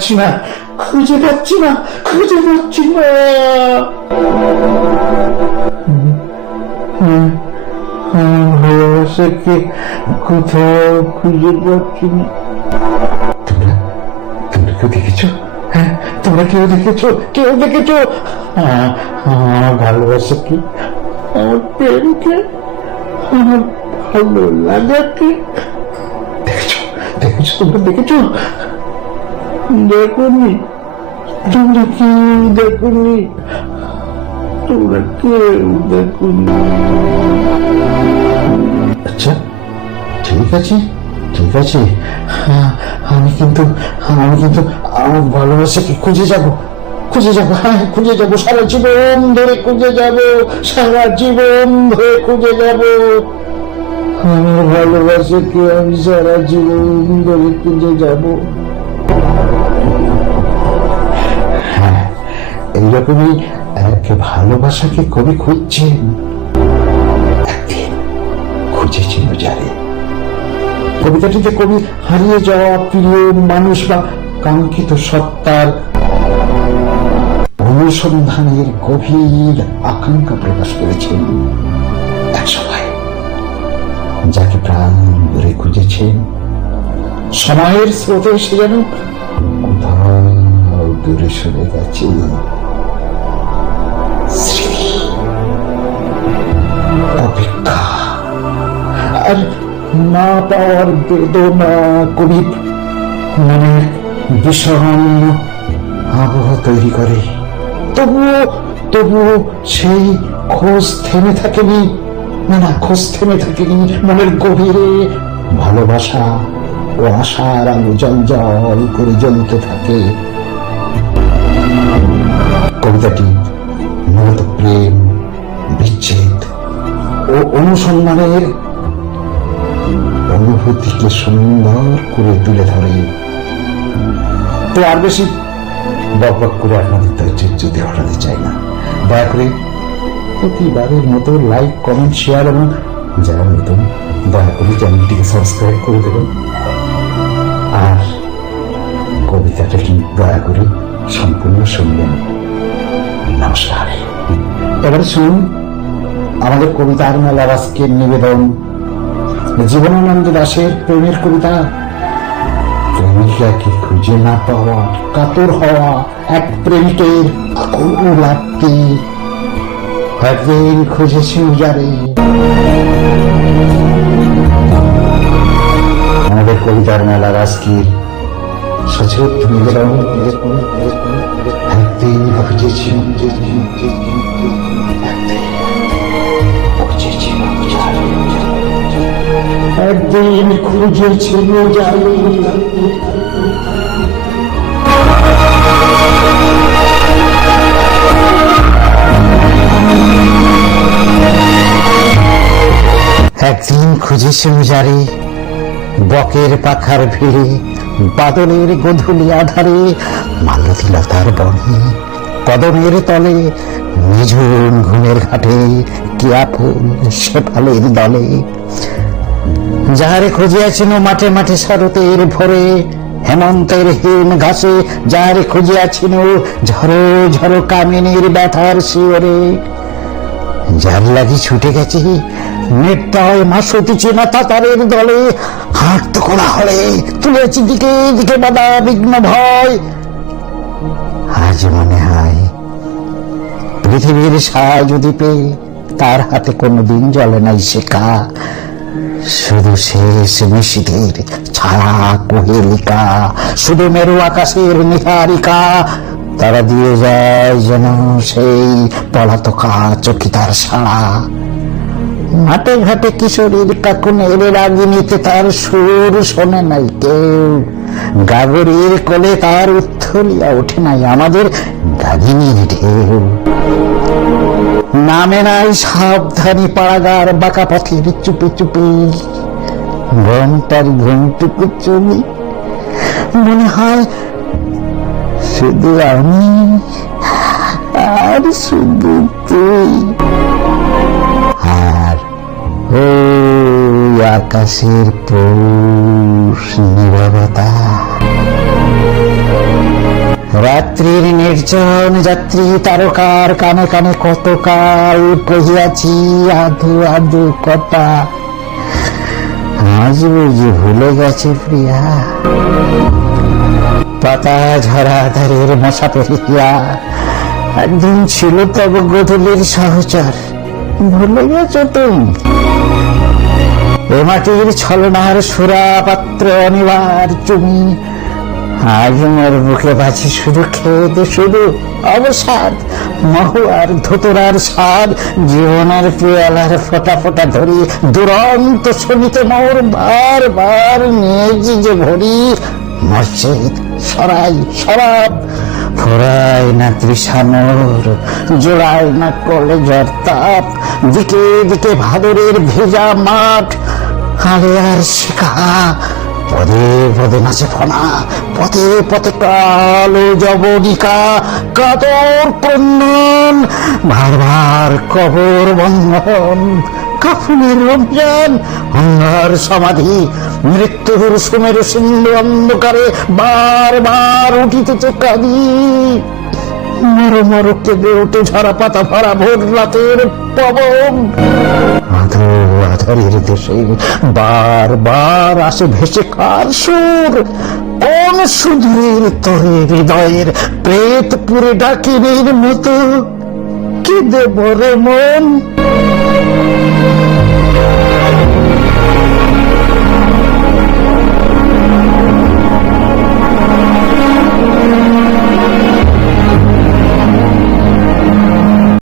পাচ্ছি না, খুঁজে পাচ্ছি না, খুঁজে পাচ্ছি না। ভালোবাসাকে কোথাও খুঁজে পাচ্ছি না। তোমরা তোমরা কেউ দেখেছো? হ্যাঁ, তোমরা কেউ দেখেছো? কেউ দেখেছো আমার ভালোবাসাকে, আমার প্রেমকে, আমার ভালো লাগাকে? দেখেছো? দেখেছো? তোমরা দেখেছো? দেখোনি? তোমরা কেউ দেখোনি? তোমরা কেউ দেখোনি? আচ্ছা, ঠিক আছে, ঠিক আছে। আমি কিন্তু আমার ভালোবাসাকে খুঁজে যাব, খুঁজে যাব, হ্যাঁ খুঁজে যাব, সারা জীবন ধরে খুঁজে যাব, সারা জীবন ধরে খুঁজে যাব। আমার ভালোবাসাকে আমি সারা জীবন ধরে খুঁজে যাব। হ্যাঁ, এইরকমই এক ভালোবাসাকে কবি খুঁজছেন। একদিন খুঁজেছিল যারে। কবিতাটিতে কবি হারিয়ে যাওয়া প্রিয় মানুষ বা কাঙ্ক্ষিত সত্তার অনুসন্ধানের গভীর আকাঙ্ক্ষা প্রকাশ করেছেন। একসময় যাকে প্রাণ ভরে খুঁজেছেন, সময়ের স্রোতে সে যেন কোথাও দূরে সরে গেছে। স্মৃতি, অপেক্ষা আর না পাওয়ার বেদনা কবি মনে ভীষণ আবহ তৈরি করে। তবুও সেই খোঁজ থেমে থাকেনি। না, খোঁজ থেমে থাকেনি। মনের গভীরে ভালোবাসা ও আশার আলো জল জল করে জ্বলতে থাকে। কবিতাটি মূলত প্রেম, বিচ্ছেদ ও অনুসন্ধানের অনুভূতিকে সুন্দর করে তুলে ধরে। তো আর বেশি বকবক করে আপনাদের ধৈর্য হটাতে চাই না। দয়া করে প্রতিবারের মতো লাইক, কমেন্ট, শেয়ার এবং যারা নতুন দয়া করে চ্যানেলটিকে সাবস্ক্রাইব করে দেবেন। আর কবিতাটা কিন্তু দয়া করে সম্পূর্ণ শুনবেন। নমস্কার। এবারে শুনুন আমাদের কবিতার মেলার আজকের নিবেদন, জীবনানন্দ দাশের প্রেমের কবিতা। প্রেমিকাকে খুঁজে না পাওয়া, কাতর হওয়া এক প্রেমিকের আকুল আত্মী। একদিন খুঁজেছি যারে। আমাদের কবিতার মেলার আজকের সচেত নিবেদন, একদিন খুঁজেছি একদিন খুঁজেছিল যাই। একদিন খুঁজেছিল যারে, বকের পাখার ভিড়ে, বাদলের গধূলি আধারে, মালতীলতার বনে, কদমের তলে, নিঝুম ঘুমের ঘাটে, কিয়া ফুল শেফালের দলে। যাহারে খুঁজিয়াছিল মাঠে মাঠে শরতের ভোরে, হেমন্তের হিম ঘাসে, যাহারে খুঁজিয়াছিল ঝড়ো ঝড়ো কামিনীর ব্যথার শিওরে। যার লাগি ছুটে গেছে নির্দয় মাসুতি চেনা তাতারের দলে, হাঁটতে করা হলে তুলেছি দিকে দিকে বাধা বিঘ্ন ভয়। আজ মনে হয় পৃথিবীর সায় যদি পেয়ে তার হাতে কোনোদিন জ্বলে নাই শেখা, শুধু শেষ নিশীথের ছায়া কোহেলিকা, শুধু মেরু আকাশের নিহারিকা। তারা দিয়ে যায় যেন সেই পলাতকা চকিতার সাড়া। মাঠে ঘাটে কিশোরীর কাকুনের রাগিনীতে তার সুর শোনে নাই কেউ, গাগরের কোলে তার উত্থলিয়া ওঠে নাই আমাদের গাগিনীর ঢেউ। নামে নাই সাবধানী পাড়াগার বাঁকা পথের চুপি চুপি, ঘন্টার ঘুমটুকু চলি। মনে হয় শুধু আমি আর শুধু তুই, আর ওই আকাশের পৌষ নীরবতা। রাত্রির নির্জন যাত্রী তারকার কানে কানে কতকাল কহিয়াছি আধু আধু কথা, আজ বুঝি ভুলে গেছে প্রিয়া। পাতা ঝরা ধারের মশা পেরিয়া একদিন ছিল তব গধূলির সহচর, ভুলে গেছ তুমি? এ মাটির ছলনার সুরা পাত্র অনিবার তুমি, আজ মোর বুকে বাজি শুধু খেদ, শুধু অবসাদ, মহুয়ার ধুতরার স্বাদ, জীবনের পেয়ালার ফোটা ফোটা ধরি দুরন্ত শনিতে মোর বার বার নিয়েছি যে ভরি। মসজিদ সরাই শরাব ফোরায় না তৃষানোর, জোড়ায় না কলেজের তাপ, দিকে দিকে ভাদরের ভেজা মাঠ, আলেয়ার শিখা, পদে পদে নাচে ফনা, পথে পথে কালো জবনিকা, কাতর ক্রন্দন, বারবার কবর বন্ধন, কাফনের রমজান, অঙ্গার সমাধি, মৃত্যুর সুমেরু সিন্ধু অন্ধকারে বার উঠিতেছে কাঁদি। মর মর কেঁদে ওঠে ঝরা পাতা ভরা ভোর রাতের পবন। আধো আধারের দেশে বার আসে ভেসে কার সুর, কোন সুধীর তরে হৃদয়ের প্রেত পুরে ডাকিনীর মতো কেঁদে মরে মন।